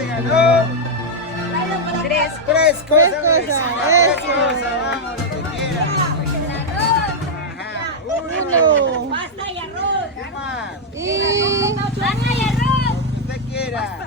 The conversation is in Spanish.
se ganó Tres tres cosas. cosas. Eso. Tres cosas, vamos, lo que quiera. Ajá, uno. Uno. ¿Qué más? Y Lo que usted quiera.